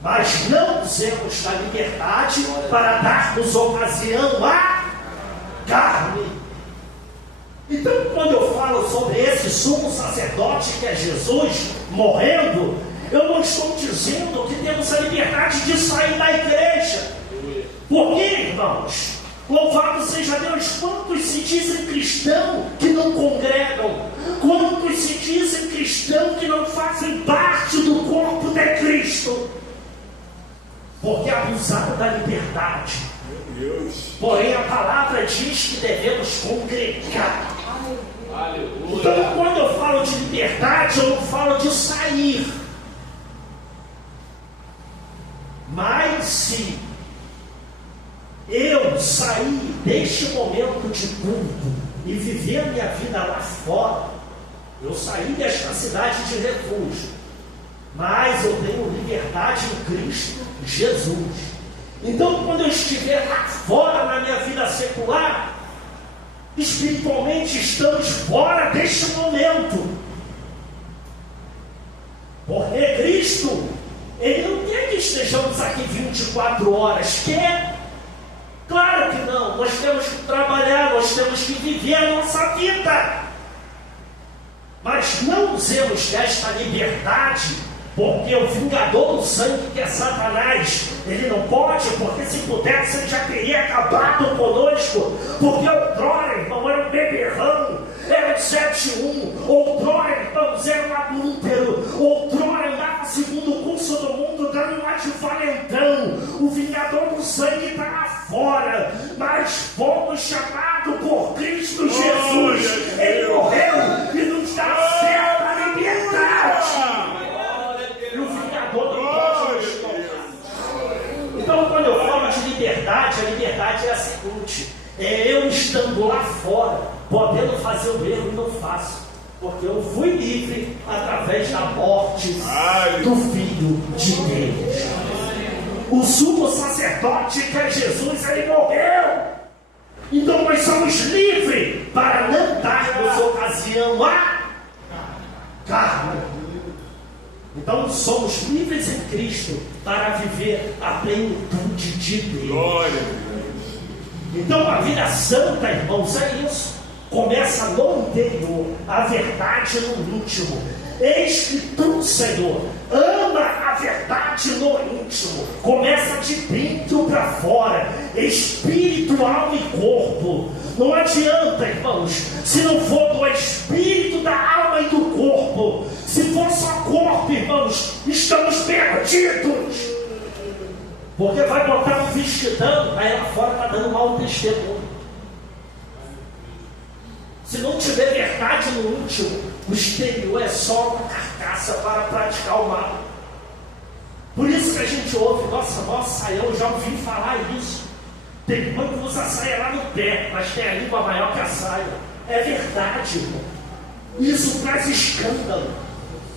Mas não usemos da liberdade para darmos ocasião à carne. Então, quando eu falo sobre esse sumo sacerdote que é Jesus morrendo, eu não estou dizendo que temos a liberdade de sair da igreja. Porque, irmãos, louvado seja Deus, quantos se dizem cristão que não congregam? Quantos se dizem cristão que não fazem parte do corpo de Cristo? Porque abusaram da liberdade. Porém, a palavra diz que devemos congregar. Então, quando eu falo de liberdade, eu não falo de sair. Mas se eu sair deste momento de culto e viver a minha vida lá fora, eu saí desta cidade de refúgio, mas eu tenho liberdade em Cristo Jesus. Então, quando eu estiver lá fora na minha vida secular, espiritualmente estamos fora deste momento. Porque Cristo, Ele não quer que estejamos aqui 24 horas, quer? Claro que não, nós temos que trabalhar, nós temos que viver a nossa vida. Mas não usemos desta liberdade, porque o vingador do sangue, que é Satanás, ele não pode, porque se pudesse ele já teria acabado conosco. Porque outrora, irmão, era um beberrão, era um 7-1, outrora, irmãos, era um adúltero, outrora andava segundo o curso do mundo, dando uma de valentão. O vingador do sangue está lá fora, mas fomos chamados por Cristo Jesus. Ele morreu e nos dá certa a liberdade. E o vingador não pode nos tocar. Então, quando eu falo de liberdade, a liberdade é a seguinte: é eu estando lá fora, podendo fazer o mesmo e não faço, porque eu fui livre através da morte do Filho de Deus. O sumo sacerdote, que é Jesus, ele morreu. Então nós somos livres para não darmos ocasião à carne. Então somos livres em Cristo para viver a plenitude de Deus. Glória a Deus. Então a vida santa, irmãos, é isso. Começa no interior, a verdade no íntimo. Eis que tu, Senhor, ama a verdade no íntimo. Começa de dentro para fora, espírito, alma e corpo. Não adianta, irmãos, se não for do espírito, da alma e do corpo. Se for só corpo, irmãos, estamos perdidos. Porque vai botar um vestidão, aí lá fora está dando mau testemunho. Se não tiver verdade no íntimo, o exterior é só uma carcaça para praticar o mal. Por isso que a gente ouve, nossa saia, eu já ouvi falar isso. Tem irmão que usa a saia lá no pé, mas tem a língua maior que a saia. É verdade, irmão. Isso traz escândalo.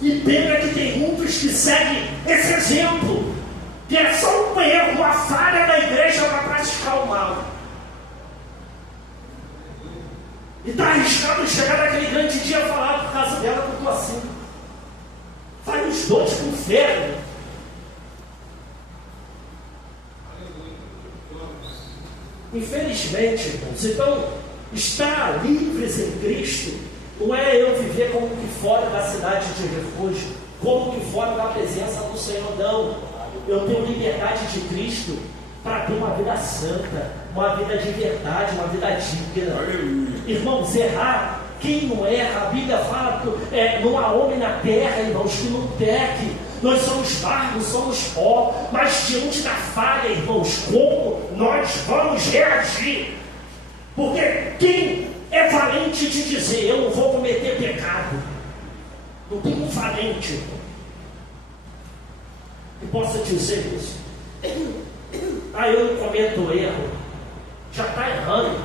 E pena que tem muitos que seguem esse exemplo. que é só um erro, uma falha da igreja para praticar o mal. E está arriscado chegar naquele grande dia e falar por causa dela que eu estou assim. Vai os dois para o inferno. Infelizmente, irmãos, então, estar livres em Cristo não é eu viver como que fora da cidade de refúgio, como que fora da presença do Senhor, não. Eu tenho liberdade de Cristo para ter uma vida santa, uma vida de verdade, uma vida digna. Irmãos, errar, quem não erra, a Bíblia fala que não há homem na terra, irmãos, que não peque. Nós somos barro, somos pó, mas diante da falha, irmãos, como nós vamos reagir? Porque quem é valente de dizer, eu não vou cometer pecado? Não tem um valente, irmão, que possa dizer isso. Eu não cometo erro, já está errando.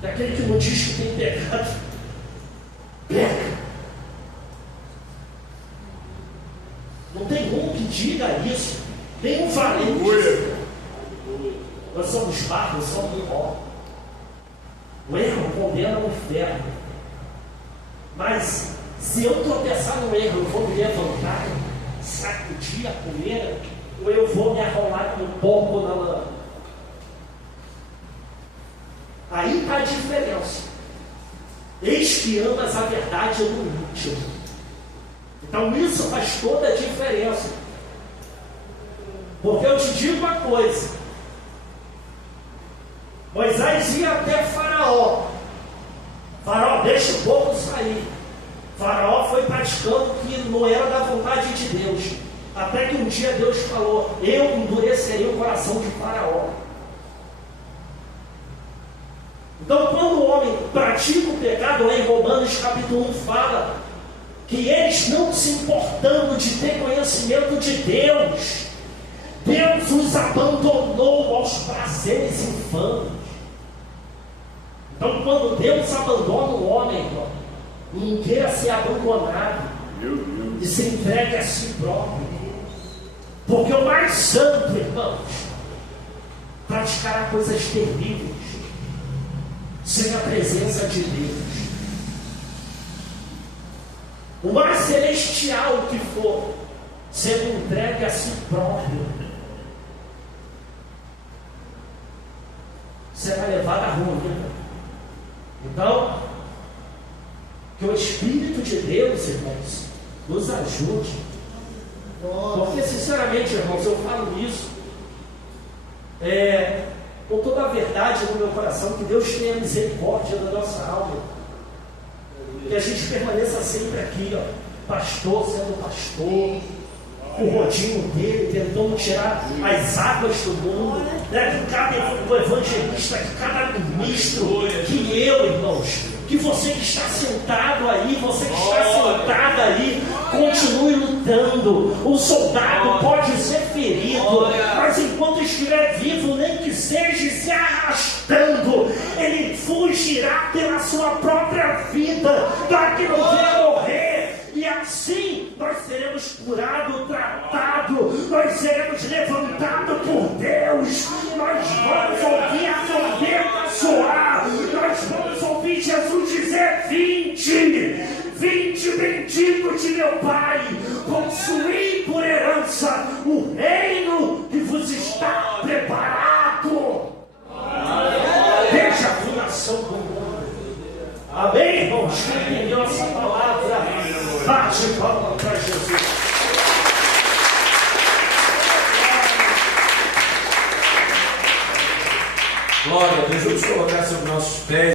Daquele que não diz que tem pecado, peca. Não tem um que diga isso, nem um valente. Nós somos barro, somos pó. O erro condena o inferno. Mas se eu tropeçar no erro, eu vou me levantar, sacudir a poeira, ou eu vou me arrolar como porco na lama? Aí está a diferença. Eis que amas a verdade no íntimo. Então isso faz toda a diferença. Porque eu te digo uma coisa: Moisés ia até Faraó. Faraó, deixa o povo sair. Faraó foi praticando o que não era da vontade de Deus. Até que um dia Deus falou: eu endurecerei o coração de Faraó. Então, quando o homem pratica o pecado, lá em Romanos capítulo 1 fala que eles, não se importando de ter conhecimento de Deus, Deus os abandonou aos prazeres infames. Então, quando Deus abandona o homem, irmão, não queira ser abandonado e se entregue a si próprio. Porque o mais santo, irmãos, praticará coisas terríveis sem a presença de Deus. O mais celestial que for, sendo entregue a si próprio, será levado à ruína. Então, que o Espírito de Deus, irmãos, nos ajude. Porque, sinceramente, irmãos, eu falo isso com toda a verdade no meu coração, que Deus tenha misericórdia da nossa alma, que a gente permaneça sempre aqui, pastor sendo pastor, o rodinho dele, tentando tirar as águas do mundo, que cada evangelista, que cada ministro, que eu, irmãos, que você que está sentado aí, você que está sentada aí, continue lutando. O soldado pode ser ferido, mas enquanto estiver vivo, nem que seja se arrastando, ele fugirá pela sua própria vida, para que não venha morrer. E assim nós seremos curados, tratados, nós seremos levantados por Deus, nós vamos ouvir a trombeta soar, nós vamos ouvir Jesus dizer: vinde bendito de meu Pai, possuí por herança o reino que vos está preparado desde a fundação do mundo. Amém, irmãos? Quem entendeu essa palavra, bate palma para Jesus. Glória a Deus. Vamos colocar sobre nossos pés.